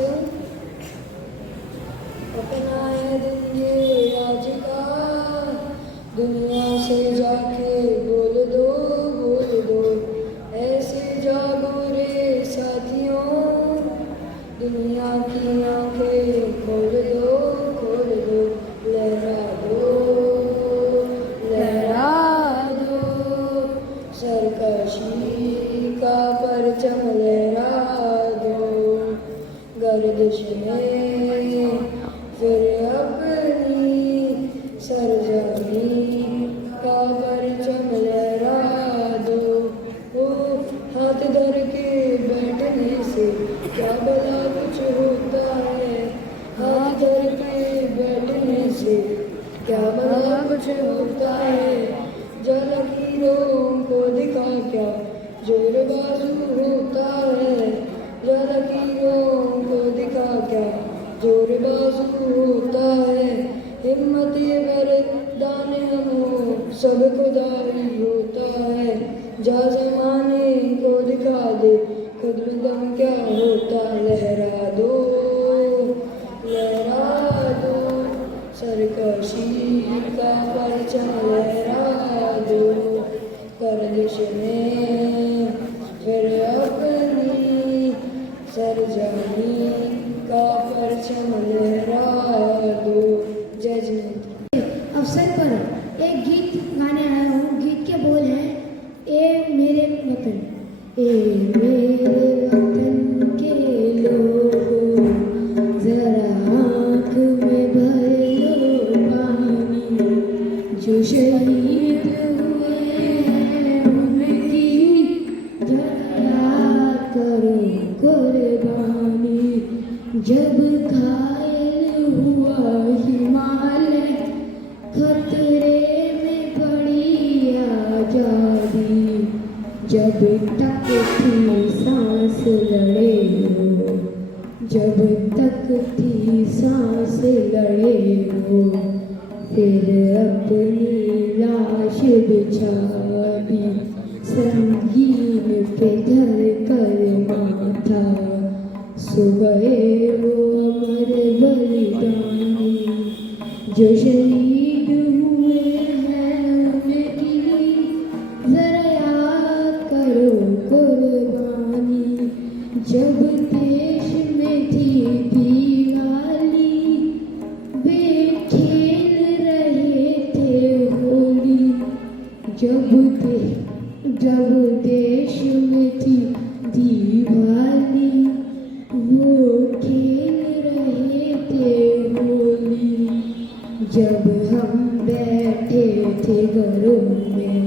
से अपना है दिन ये आज का, दुनिया से जाके बोल दो ऐसे जागो रे साथियों, दुनिया की आंखें खोल दो लहरा दो सरकशी का परचम लहरा दो, गर्दिश में फिर अपनी सरजमी का परचम लहरा दो। ओ हाथ धर के बैठने से क्या भला कुछ होता है, हाथ धर के बैठने से क्या भला कुछ होता है, लकीरों को दिखा क्या जोर बाजू होता है, लकीरों को दिखा क्या जोर बाजू होता है, हिम्मत वरदान हमो सब खुदाई होता है, जा जमाने को दिखा दे खुद में दम क्या होता, लहरा दो सरकशी का परचम लहरा दो, गर्दिश में फिर अपनी सरजमी का परचम लहरा दो। जय जिनेंद्र। अवसर पर एक गीत गाने आया हूँ। गीत के बोल हैं, ए मेरे वतन के लोगों, जरा आँख में भर लो पानी, जो शहीद हुए हैं उनकी जरा याद करो कुर्बानी, जब घायल हुआ हिमालय खतरे में पड़ी आजादी, जब तक थी सांस लड़े हो, जब तक थी सांस लड़े हो, फिर अपनी लाश बिछा दी संगीन पे धर कर माथा, सो गए वो अमर बलिदानी, जो शहीद हुए हैं उनकी जरा याद करो कुर्बानी, जब देश में थी दिवाली वे खेल रहे थे होली, जब देश में थी दिवाली वो खेल रहे थे होली, जब हम बैठे थे घरों में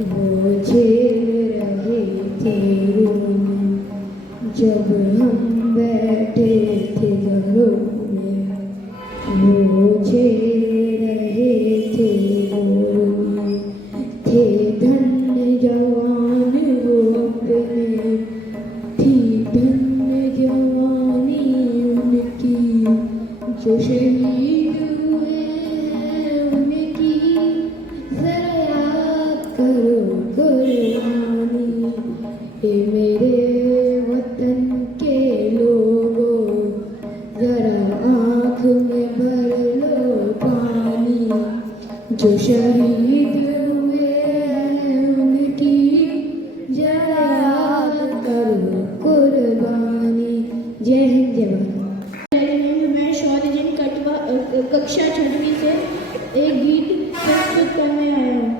वो झेल रहे थे होली, जब हम बैठे थे घरों में वो झेल रहे थे होली, थे धन्य जवान वो अपने, थी धन्य जवानी उनकी, जो शहीद हुए हैं उनकी जरा याद करो कुर्बानी, ये मेरे वतन के लोगों, जरा आँख में भर लो पानी, जो शहीद हुए हैं उनकी जरा याद करो कुर्बानी। जय हिंद जय भारत। मैं शौर्यजन कटवा कक्षा 6वीं से एक गीत प्रस्तुत करने आया हूँ।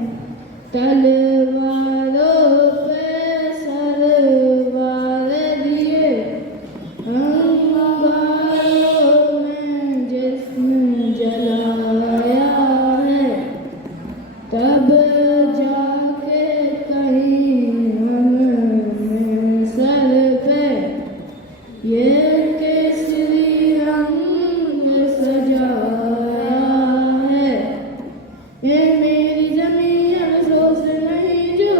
तलवारों पे सरवार दिए, अंगारों में जिस्म जलाया है, तब जाके कहीं हमने सर पे ये केसरी रंग सजाया है, ये मेरी ज़मीन अफसोस नहीं जो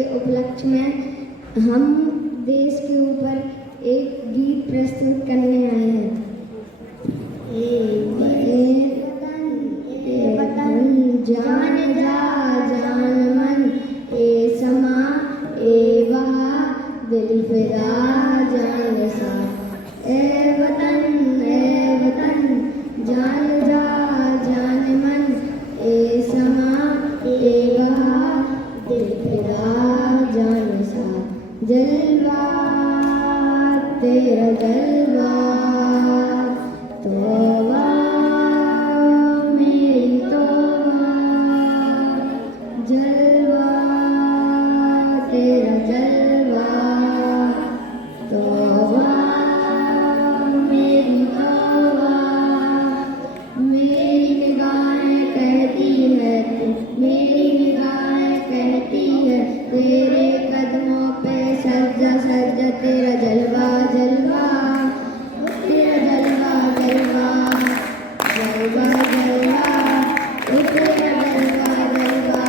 के उपलक्ष्य में हम देश के ऊपर एक गीत प्रस्तुत करने आए हैं। ए वतन जान जा जान मन, ए समा ए वहा दिल फिदा जान सा। ए वतन जान जा जान मन, ए समा ए वहा दिल फिदा जान सा। जलवा तेरा जलवा तौबा मेरी तौबा, जलवा तेरा जलवा तौबा मेरी तौबा। मेरी निगाहें कहती है, मेरी निगाहें कहती है, तेरे कदमों पे सज्जा सज्जा तेरा जलवा जलवा, तेरा जलवा जलवा जलवा जलवा, तेरा जलवा जलवा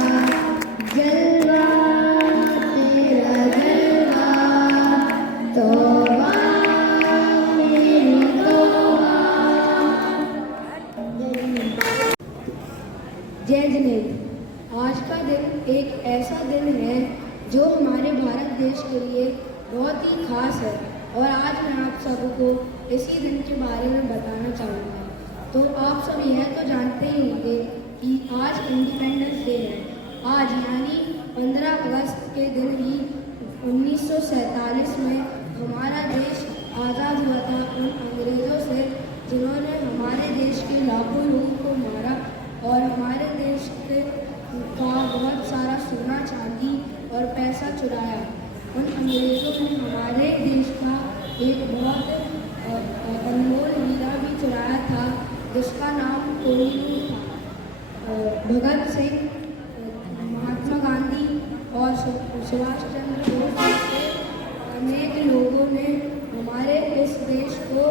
जलवा तेरा जलवा तौबा मेरी तौबा। जय जिनेंद्र। आज का दिन एक ऐसा दिन है जो हमारे भारत देश के लिए बहुत ही खास है, और आज मैं आप सबको इसी दिन के बारे में बताना चाहूँगा। तो आप सब यह तो जानते ही होंगे कि आज इंडिपेंडेंस डे है। आज यानी 15 अगस्त के दिन ही 1947 में हमारा देश आज़ाद हुआ था उन अंग्रेज़ों से जिन्होंने हमारे देश के लाखों लोगों को मारा और हमारे देश का बहुत सारा सोना चांदी और पैसा चुराया। उन अंग्रेज़ों ने हमारे देश का एक बहुत अनमोल हीरा भी चुराया था जिसका नाम कोहिनूर था। भगत सिंह, महात्मा गांधी और सुभाष चंद्र बोस जैसे अनेक लोगों ने हमारे इस देश को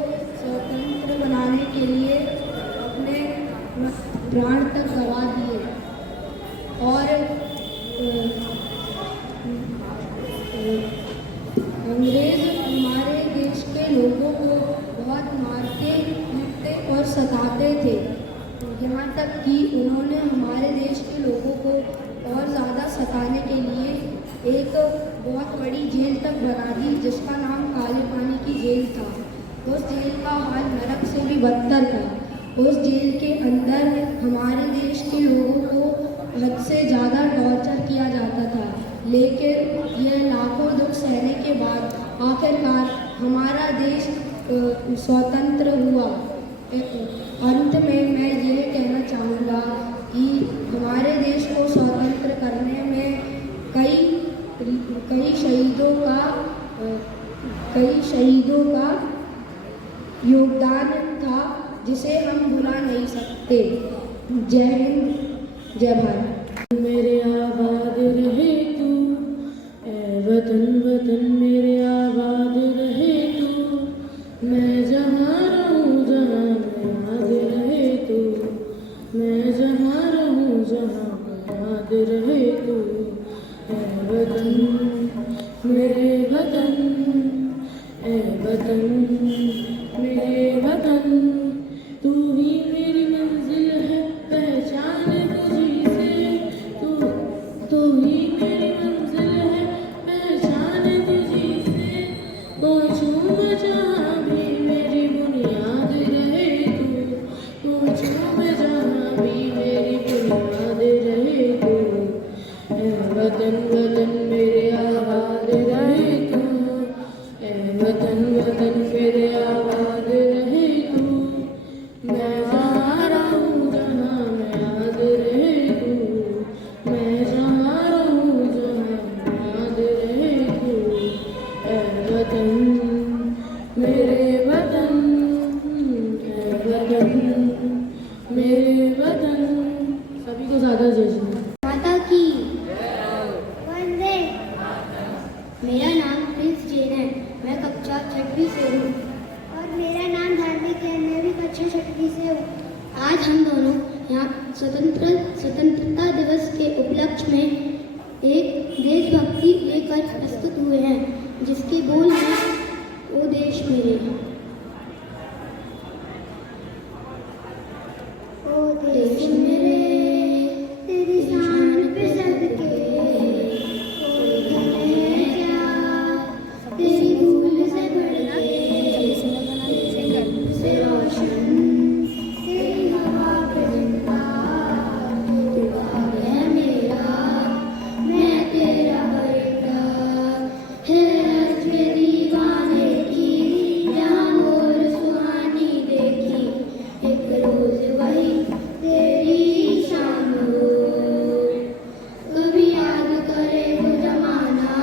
स्वतंत्र बनाने के लिए अपने प्राण तक गवा दिए। और अंग्रेज हमारे देश के लोगों को बहुत मारते पीटते और सताते थे, यहाँ तक कि उन्होंने हमारे देश के लोगों को और ज़्यादा सताने के लिए एक बहुत बड़ी जेल तक बना दी जिसका नाम काले पानी की जेल था। उस जेल का हाल नरक से भी बदतर था। उस जेल के अंदर हमारे देश के लोगों को हद से ज़्यादा टॉर्चर किया जाता था, लेकिन यह लाखों दुख सहने के बाद आखिरकार हमारा देश स्वतंत्र हुआ। अंत में मैं यह कहना चाहूँगा कि हमारे देश को स्वतंत्र करने में कई शहीदों का योगदान था जिसे हम भुला नहीं सकते। जय हिंद, जय भारत। मेरे आबाद रहे तू, ए वतन वतन मेरे आबाद रहे तू, मैं जहाँ रहूँ जहाँ याद रहे तू, मैं जहाँ रहूँ जहाँ याद रहे तू। ए वतन मेरे वतन, ए वतन मेरे वतन, तू ही मेरी मंजिल है पहचान तुझी से, तू ही मेरी मंजिल है पहचान तुझी से। पहुँचूँ मैं जहाँ भी मेरी बुनियाद रहे तू, पहुँचूँ मैं जहाँ भी मेरी बुनियाद रहे तू। ए वतन वतन मेरे आबाद रहे तू, ए वतन वतन मेरे आबाद रहे तू, मैं जहाँ रहूँ जहाँ मैं याद रहे तू, मैं जहाँ रहूँ जहाँ याद रहे तू। ए वतन मेरे वतन, ए वतन मेरे वतन। सभी को ज़्यादा जय श्री राम। माता की वंदे। मेरा नाम प्रिंस जैन है, मैं कक्षा 6वीं से हूँ। और मेरा नाम धार्मिक है, मैं भी कक्षा 6वीं से हूँ। आज हम दोनों यहाँ स्वतंत्रता दिवस के उपलक्ष्य में एक देशभक्ति लेकर प्रस्तुत हुए हैं, जिसके बोल हैं ओ देश मेरे। ओ देश मेरे तेरी शान पे सदके, कोई घर है क्या तेरी धूल से बढ़के, से रोशन तेरी हवा पे जिंदा, तू बाग है मेरा मैं तेरा परिंदा, है अर्ज के दीवाने की जहाँ मोर सुहानी देखी, एक रोज वही तेरी शान हो। कभी याद करे वो जमाना,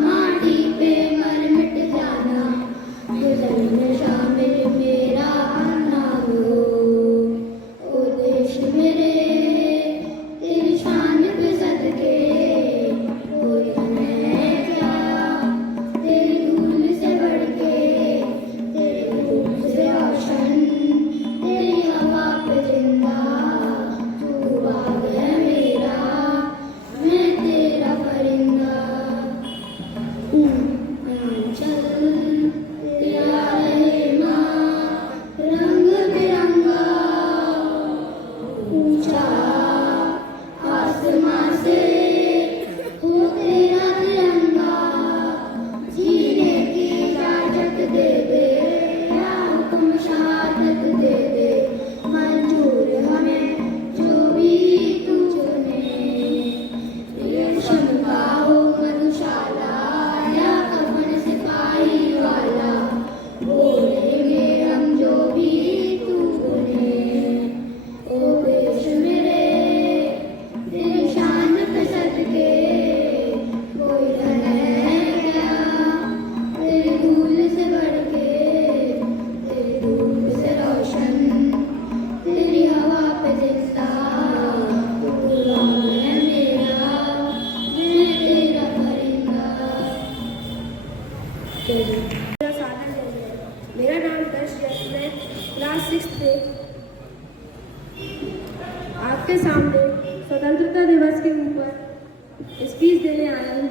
माटी पे मर मिट जाना, गुजर में शामिल मेरा बनना हो। ओ देश मेरे तेरी शान पे सदके, कोई है क्या तेरी धूल से बढ़के, तेरी धूप से रोशन तेरी हवा पे जिंदा, तू बाग है मेरा मैं तेरा परिंदा। चल तेरा रहे माँ रंग बिरंगा, ऊंचा आसमां से हो तेरा तिरंगा, जीने की इजाजत दे दे या हुक्म शहादत दे दे, मंजूर हमें जो भी तू चुने, रेशम का हो मधुशाला या कफन सिपाही वाला, बोलेंगे हम जो भी तू बुने। ओ देश मेरे तेरी शान पे सदके, कोई घर है क्या तेरी धूल से बढ़के, तेरी धूप से रोशन तेरी हवा पे जिंदा, तू राम है मेरा मैं तेरा परिंदा। मेरा सादर जय है। मेरा नाम दर्श जैन, मैं क्लास 6 से आपके सामने स्वतंत्रता दिवस के ऊपर स्पीच देने आया हूँ।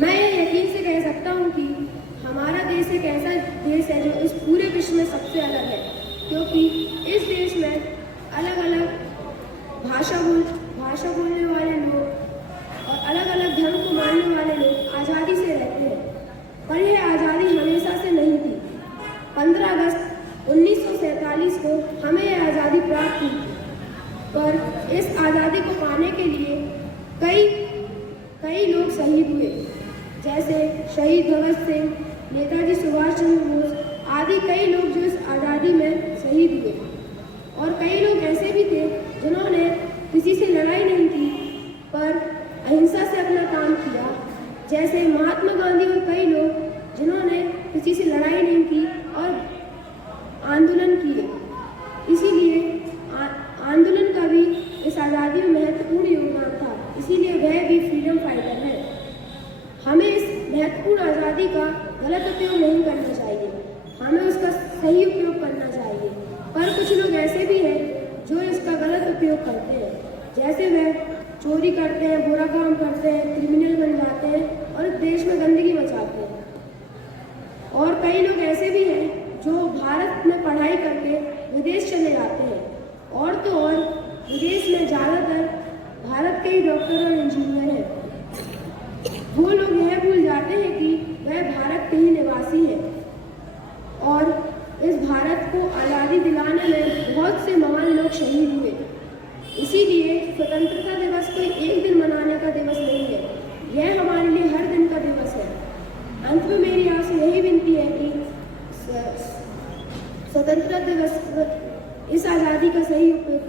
मैं ये यकीन से कह सकता हूँ कि हमारा देश एक ऐसा देश है जो इस पूरे विश्व में सबसे अलग है, क्योंकि इस देश में अलग अलग भाषा बोलने वाले लोग और अलग अलग धर्म को मानने वाले लोग आज़ादी से रहते हैं। पर यह आज़ादी हमेशा से नहीं थी। 15 अगस्त 1947 को हमें यह आज़ादी प्राप्त हुई, पर इस आज़ादी को पाने के लिए कई लोग शहीद हुए, जैसे शहीद भगत सिंह, नेताजी सुभाष चंद्र बोस आदि कई लोग जो इस आज़ादी में शहीद हुए। और कई लोग ऐसे भी थे जिन्होंने किसी से लड़ाई नहीं की पर अहिंसा से अपना काम किया, जैसे महात्मा गांधी और कई लोग जिन्होंने किसी से लड़ाई नहीं की और आंदोलन किए। इसीलिए आंदोलन का भी इस आज़ादी में महत्वपूर्ण योगदान था, इसीलिए वह भी फ्रीडम फाइटर है। हमें इस महत्वपूर्ण आज़ादी का गलत उपयोग नहीं करना चाहिए, हमें उसका सही उपयोग करना चाहिए। पर कुछ लोग ऐसे भी हैं जो इसका गलत उपयोग करते हैं, जैसे वह चोरी करते हैं, बुरा काम करते हैं, क्रिमिनल बन जाते हैं और देश में गंदगी मचाते हैं। और कई लोग ऐसे भी हैं जो भारत में पढ़ाई करके विदेश चले जाते हैं, और तो और विदेश में ज़्यादातर भारत के ही डॉक्टर और इंजीनियर हैं। वो लोग यह भूल जाते हैं कि वह भारत के ही निवासी हैं और इस भारत को आज़ादी दिलाने में बहुत से महान लोग शहीद हुए। इसीलिए स्वतंत्रता दिवस कोई एक दिन मनाने का दिवस नहीं है, यह हमारे लिए हर दिन का दिवस है। अंत में मेरी आपसे यही विनती है कि स्वतंत्रता दिवस इस आज़ादी का सही उपयोग